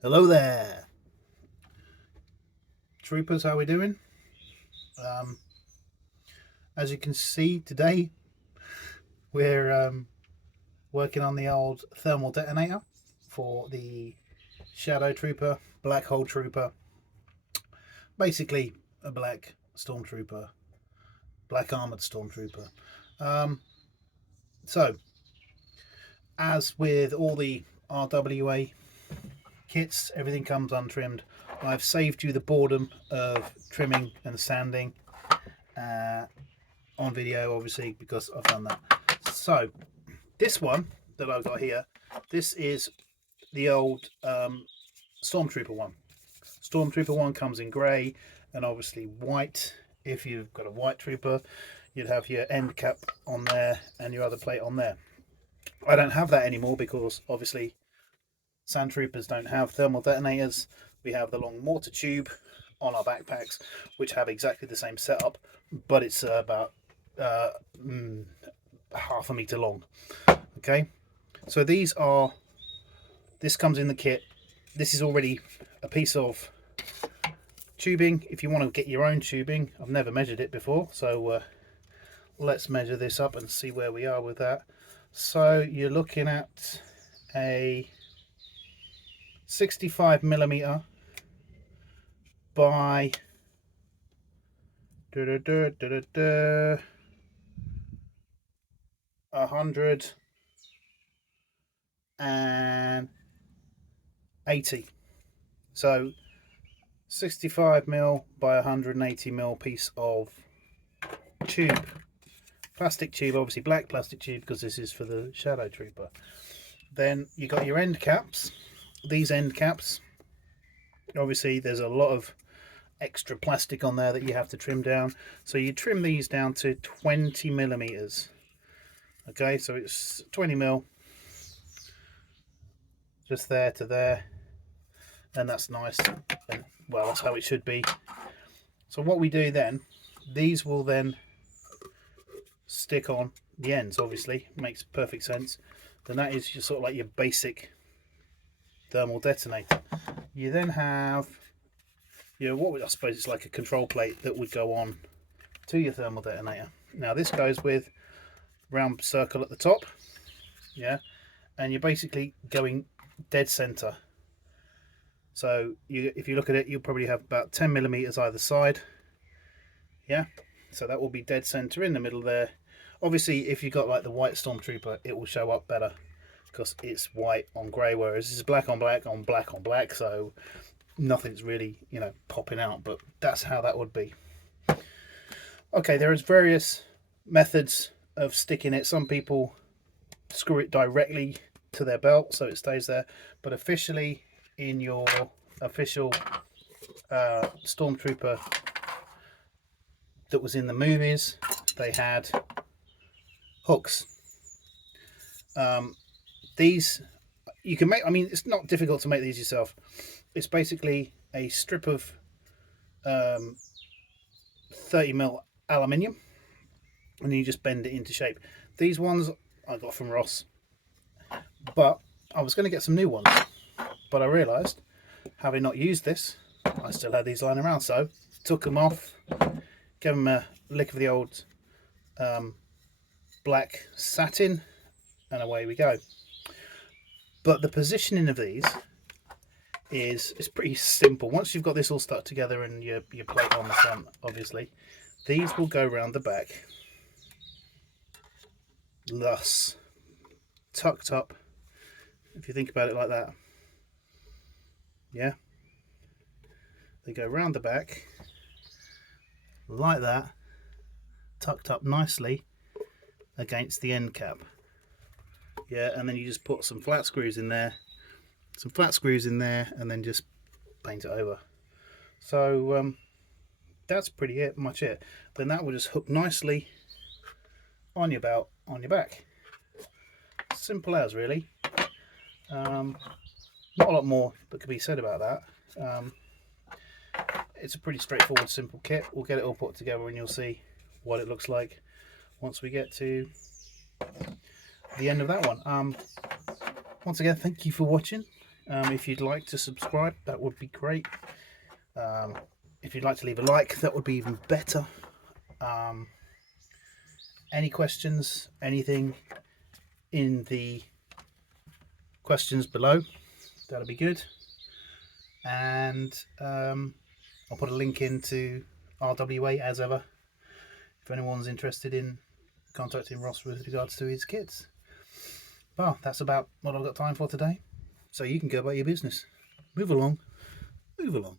Hello there, troopers. How we doing? Um, as you can see today, we're working on the old thermal detonator for the Shadow Trooper, Black Hole Trooper. Basically, a black Stormtrooper, black armored Stormtrooper. Um, so, as with all the RWA kits, everything comes untrimmed. I've saved you the boredom of trimming and sanding on video, obviously, because I've done that. So, this one that I've got here, this is the old Stormtrooper one. Stormtrooper one comes in grey and obviously white. If you've got a white trooper, you'd have your end cap on there and your other plate on there. I don't have that anymore because obviously sand troopers don't have thermal detonators. We have the long mortar tube on our backpacks, which have exactly the same setup, but it's about half a meter long. Okay, so this comes in the kit. This is already a piece of tubing. If you want to get your own tubing, I've never measured it before, so let's measure this up and see where we are with that. So you're looking at a 65mm by 180. So 65mm by 180mm piece of tube, plastic tube, obviously black plastic tube because this is for the Shadow Trooper. Then you got your end caps. These end caps, obviously there's a lot of extra plastic on there that you have to trim down, so you trim these down to 20mm. Okay, so it's 20mm just there to there, and that's nice, and well, that's how it should be. So what we do then, these will then stick on the ends, obviously makes perfect sense. Then that is your sort of like your basic thermal detonator. You then have what I suppose it's like a control plate that would go on to your thermal detonator. Now this goes with round circle at the top, yeah, and you're basically going dead center. So if you look at it, you'll probably have about 10mm either side, yeah, so that will be dead center in the middle there. Obviously if you've got like the white Stormtrooper, it will show up better because it's white on grey, whereas this is black on black on black on black, so nothing's really popping out, but that's how that would be. Okay, there is various methods of sticking it. Some people screw it directly to their belt so it stays there, but officially in your official Stormtrooper that was in the movies, they had hooks. These you can make, I mean, it's not difficult to make these yourself. It's basically a strip of 30mm aluminium, and then you just bend it into shape. These ones I got from Ross, but I was going to get some new ones, but I realised, having not used this, I still had these lying around, so took them off, gave them a lick of the old black satin, and away we go. But the positioning of these is pretty simple. Once you've got this all stuck together and your plate on the front, obviously, these will go round the back, thus tucked up, if you think about it like that. Yeah, they go round the back like that, tucked up nicely against the end cap. Yeah, and then you just put some flat screws in there, and then just paint it over. So that's pretty much it. Then that will just hook nicely on your belt, on your back. Simple as, really. Not a lot more that could be said about that. It's a pretty straightforward, simple kit. We'll get it all put together and you'll see what it looks like once we get to the end of that one. Once again, thank you for watching, If you'd like to subscribe, that would be great. If you'd like to leave a like, that would be even better. Any questions, anything in the questions below, that'll be good. And I'll put a link into RWA as ever if anyone's interested in contacting Ross with regards to his kits. Well, that's about what I've got time for today. So you can go about your business. Move along. Move along.